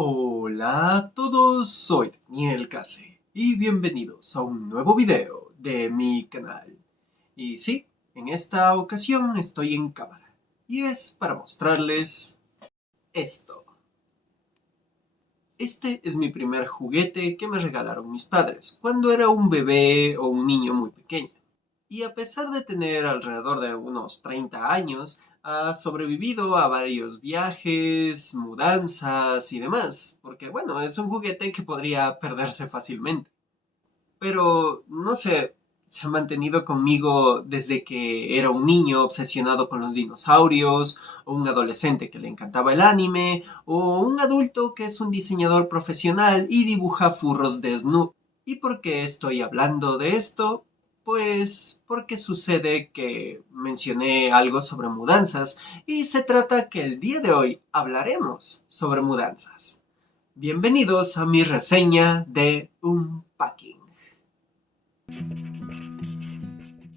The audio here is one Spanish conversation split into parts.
Hola a todos, soy Daniel Case y bienvenidos a un nuevo video de mi canal. Y sí, en esta ocasión estoy en cámara y es para mostrarles esto. Este es mi primer juguete que me regalaron mis padres cuando era un bebé o un niño muy pequeño. Y a pesar de tener alrededor de unos 30 años, ha sobrevivido a varios viajes, mudanzas y demás, porque bueno, es un juguete que podría perderse fácilmente. Pero, no sé, se ha mantenido conmigo desde que era un niño obsesionado con los dinosaurios, o un adolescente que le encantaba el anime, o un adulto que es un diseñador profesional y dibuja furros desnudos. ¿Y por qué estoy hablando de esto? Pues porque sucede que mencioné algo sobre mudanzas y se trata que el día de hoy hablaremos sobre mudanzas. Bienvenidos a mi reseña de Unpacking.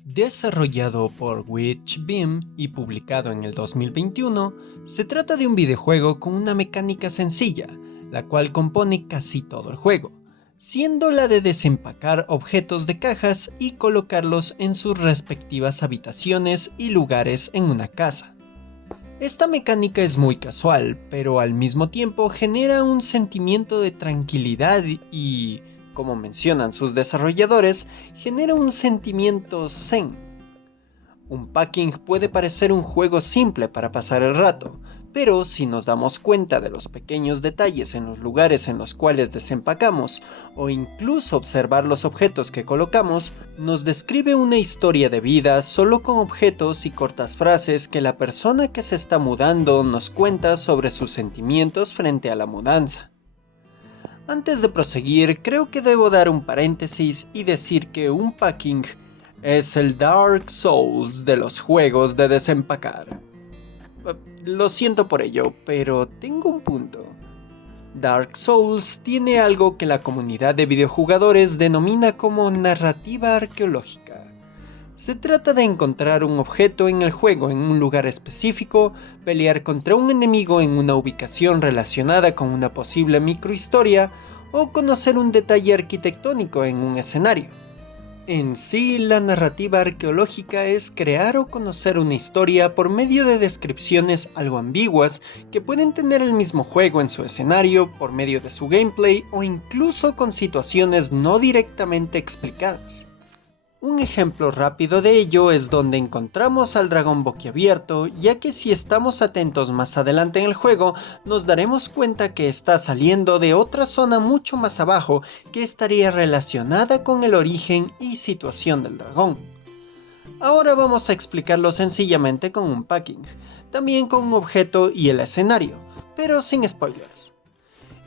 Desarrollado por Witchbeam y publicado en el 2021, se trata de un videojuego con una mecánica sencilla, la cual compone casi todo el juego, siendo la de desempacar objetos de cajas y colocarlos en sus respectivas habitaciones y lugares en una casa. Esta mecánica es muy casual, pero al mismo tiempo genera un sentimiento de tranquilidad y, como mencionan sus desarrolladores, genera un sentimiento zen. Unpacking puede parecer un juego simple para pasar el rato, pero si nos damos cuenta de los pequeños detalles en los lugares en los cuales desempacamos, o incluso observar los objetos que colocamos, nos describe una historia de vida solo con objetos y cortas frases que la persona que se está mudando nos cuenta sobre sus sentimientos frente a la mudanza. Antes de proseguir, creo que debo dar un paréntesis y decir que Unpacking es el Dark Souls de los juegos de desempacar. Lo siento por ello, pero tengo un punto. Dark Souls tiene algo que la comunidad de videojugadores denomina como narrativa arqueológica. Se trata de encontrar un objeto en el juego en un lugar específico, pelear contra un enemigo en una ubicación relacionada con una posible microhistoria o conocer un detalle arquitectónico en un escenario. En sí, la narrativa arqueológica es crear o conocer una historia por medio de descripciones algo ambiguas que pueden tener el mismo juego en su escenario por medio de su gameplay o incluso con situaciones no directamente explicadas. Un ejemplo rápido de ello es donde encontramos al dragón boquiabierto, ya que si estamos atentos más adelante en el juego, nos daremos cuenta que está saliendo de otra zona mucho más abajo que estaría relacionada con el origen y situación del dragón. Ahora vamos a explicarlo sencillamente con un packing, también con un objeto y el escenario, pero sin spoilers.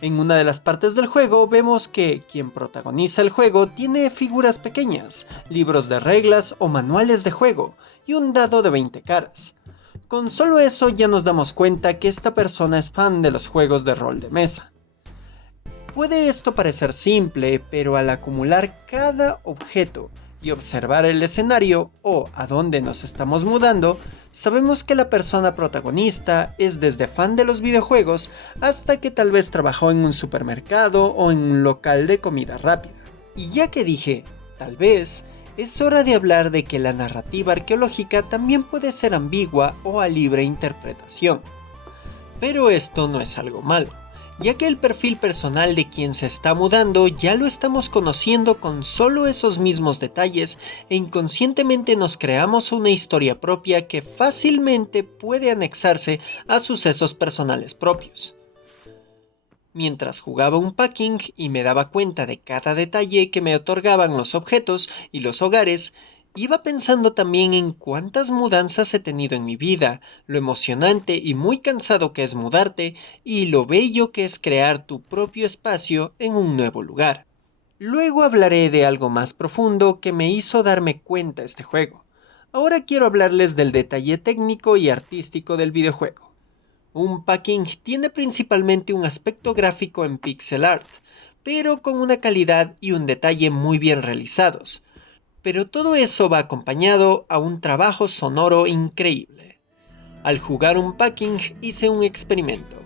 En una de las partes del juego vemos que quien protagoniza el juego tiene figuras pequeñas, libros de reglas o manuales de juego, y un dado de 20 caras. Con solo eso ya nos damos cuenta que esta persona es fan de los juegos de rol de mesa. Puede esto parecer simple, pero al acumular cada objeto y observar el escenario o a dónde nos estamos mudando, sabemos que la persona protagonista es desde fan de los videojuegos hasta que tal vez trabajó en un supermercado o en un local de comida rápida. Y ya que dije, tal vez, es hora de hablar de que la narrativa arqueológica también puede ser ambigua o a libre interpretación. Pero esto no es algo malo, ya que el perfil personal de quien se está mudando ya lo estamos conociendo con solo esos mismos detalles e inconscientemente nos creamos una historia propia que fácilmente puede anexarse a sucesos personales propios. Mientras jugaba Unpacking y me daba cuenta de cada detalle que me otorgaban los objetos y los hogares, iba pensando también en cuántas mudanzas he tenido en mi vida, lo emocionante y muy cansado que es mudarte, y lo bello que es crear tu propio espacio en un nuevo lugar. Luego hablaré de algo más profundo que me hizo darme cuenta este juego. Ahora quiero hablarles del detalle técnico y artístico del videojuego. Unpacking tiene principalmente un aspecto gráfico en pixel art, pero con una calidad y un detalle muy bien realizados. Pero todo eso va acompañado a un trabajo sonoro increíble. Al jugar Unpacking hice un experimento.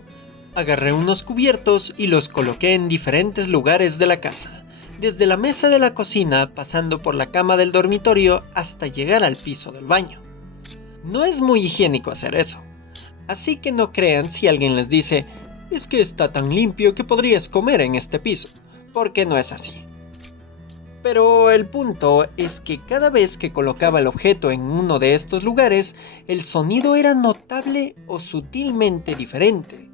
Agarré unos cubiertos y los coloqué en diferentes lugares de la casa, desde la mesa de la cocina, pasando por la cama del dormitorio hasta llegar al piso del baño. No es muy higiénico hacer eso, así que no crean si alguien les dice, es que está tan limpio que podrías comer en este piso, porque no es así. Pero el punto es que cada vez que colocaba el objeto en uno de estos lugares, el sonido era notable o sutilmente diferente.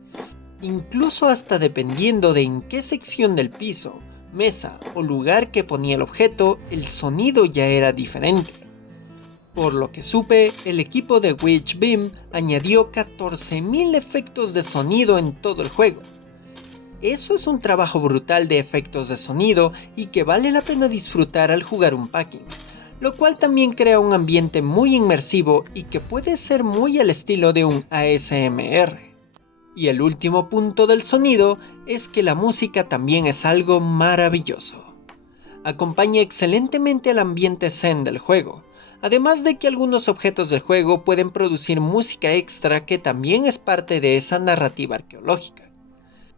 Incluso hasta dependiendo de en qué sección del piso, mesa o lugar que ponía el objeto, el sonido ya era diferente. Por lo que supe, el equipo de Witchbeam añadió 14.000 efectos de sonido en todo el juego. Eso es un trabajo brutal de efectos de sonido y que vale la pena disfrutar al jugar un packing, lo cual también crea un ambiente muy inmersivo y que puede ser muy al estilo de un ASMR. Y el último punto del sonido es que la música también es algo maravilloso. Acompaña excelentemente al ambiente zen del juego, además de que algunos objetos del juego pueden producir música extra que también es parte de esa narrativa arqueológica.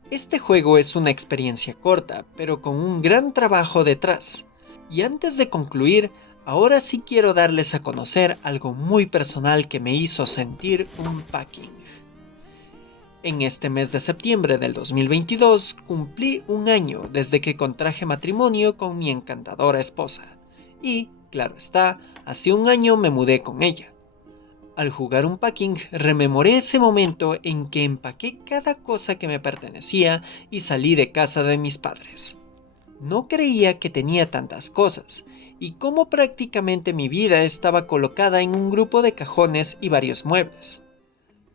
Este juego es una experiencia corta, pero con un gran trabajo detrás. Y antes de concluir, ahora sí quiero darles a conocer algo muy personal que me hizo sentir un packing. En este mes de septiembre del 2022 cumplí un año desde que contraje matrimonio con mi encantadora esposa. Y, claro está, hace un año me mudé con ella. Al jugar un packing, rememoré ese momento en que empaqué cada cosa que me pertenecía y salí de casa de mis padres. No creía que tenía tantas cosas, y cómo prácticamente mi vida estaba colocada en un grupo de cajones y varios muebles.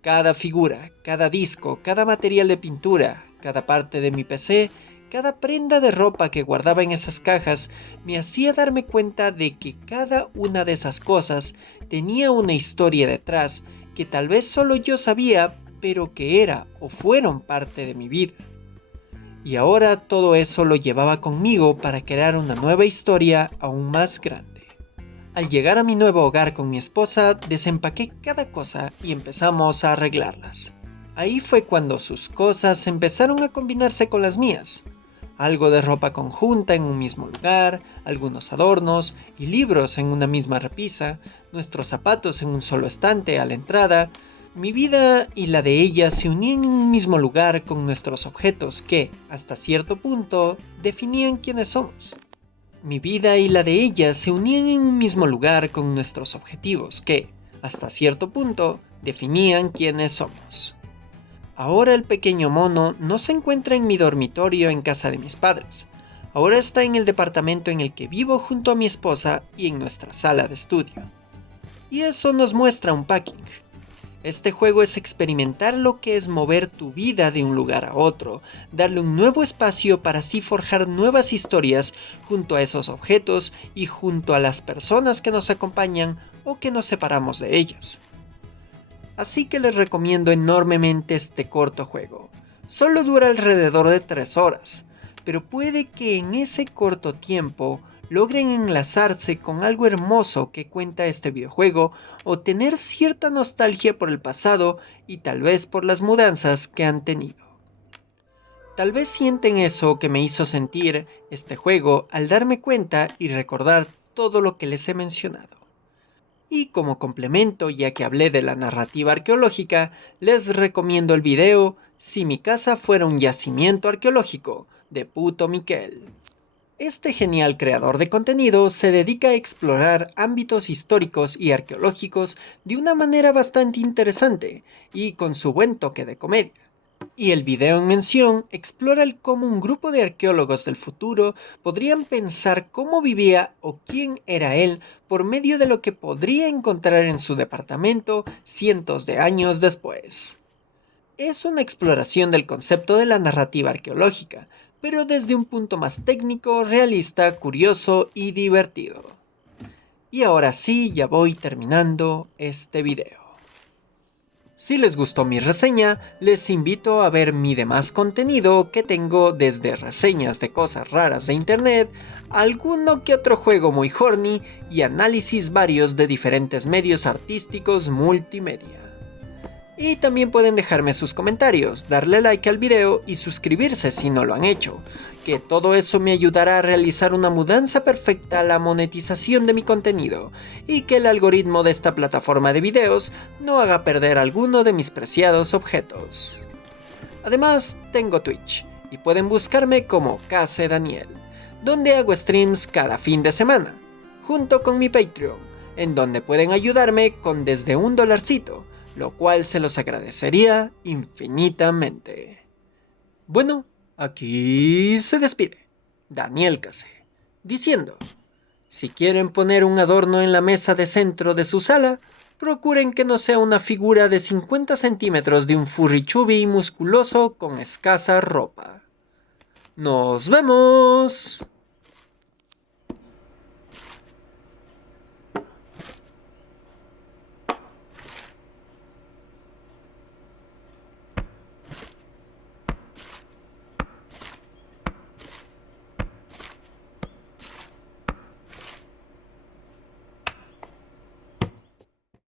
Cada figura, cada disco, cada material de pintura, cada parte de mi PC, cada prenda de ropa que guardaba en esas cajas me hacía darme cuenta de que cada una de esas cosas tenía una historia detrás que tal vez solo yo sabía, pero que era o fueron parte de mi vida. Y ahora todo eso lo llevaba conmigo para crear una nueva historia aún más grande. Al llegar a mi nuevo hogar con mi esposa, desempaqué cada cosa y empezamos a arreglarlas. Ahí fue cuando sus cosas empezaron a combinarse con las mías. Algo de ropa conjunta en un mismo lugar, algunos adornos y libros en una misma repisa, nuestros zapatos en un solo estante a la entrada. Mi vida y la de ella se unían en un mismo lugar con nuestros objetos que, hasta cierto punto, definían quiénes somos. Mi vida y la de ella se unían en un mismo lugar con nuestros objetivos que, hasta cierto punto, definían quiénes somos. Ahora el pequeño mono no se encuentra en mi dormitorio en casa de mis padres. Ahora está en el departamento en el que vivo junto a mi esposa y en nuestra sala de estudio. Y eso nos muestra un packing. Este juego es experimentar lo que es mover tu vida de un lugar a otro, darle un nuevo espacio para así forjar nuevas historias junto a esos objetos y junto a las personas que nos acompañan o que nos separamos de ellas. Así que les recomiendo enormemente este corto juego. Solo dura alrededor de 3 horas, pero puede que en ese corto tiempo logren enlazarse con algo hermoso que cuenta este videojuego o tener cierta nostalgia por el pasado y tal vez por las mudanzas que han tenido. Tal vez sienten eso que me hizo sentir este juego al darme cuenta y recordar todo lo que les he mencionado. Y como complemento, ya que hablé de la narrativa arqueológica, les recomiendo el video Si mi casa fuera un yacimiento arqueológico, de Puto Miquel. Este genial creador de contenido se dedica a explorar ámbitos históricos y arqueológicos de una manera bastante interesante y con su buen toque de comedia. Y el video en mención explora el cómo un grupo de arqueólogos del futuro podrían pensar cómo vivía o quién era él por medio de lo que podría encontrar en su departamento cientos de años después. Es una exploración del concepto de la narrativa arqueológica, pero desde un punto más técnico, realista, curioso y divertido. Y ahora sí, ya voy terminando este video. Si les gustó mi reseña, les invito a ver mi demás contenido que tengo desde reseñas de cosas raras de internet, alguno que otro juego muy horny y análisis varios de diferentes medios artísticos multimedia. Y también pueden dejarme sus comentarios, darle like al video y suscribirse si no lo han hecho, que todo eso me ayudará a realizar una mudanza perfecta a la monetización de mi contenido, y que el algoritmo de esta plataforma de videos no haga perder alguno de mis preciados objetos. Además, tengo Twitch, y pueden buscarme como Case Daniel, donde hago streams cada fin de semana, junto con mi Patreon, en donde pueden ayudarme con desde $1, lo cual se los agradecería infinitamente. Bueno, aquí se despide Daniel Case, diciendo: si quieren poner un adorno en la mesa de centro de su sala, procuren que no sea una figura de 50 centímetros de un furry chubby musculoso con escasa ropa. ¡Nos vemos!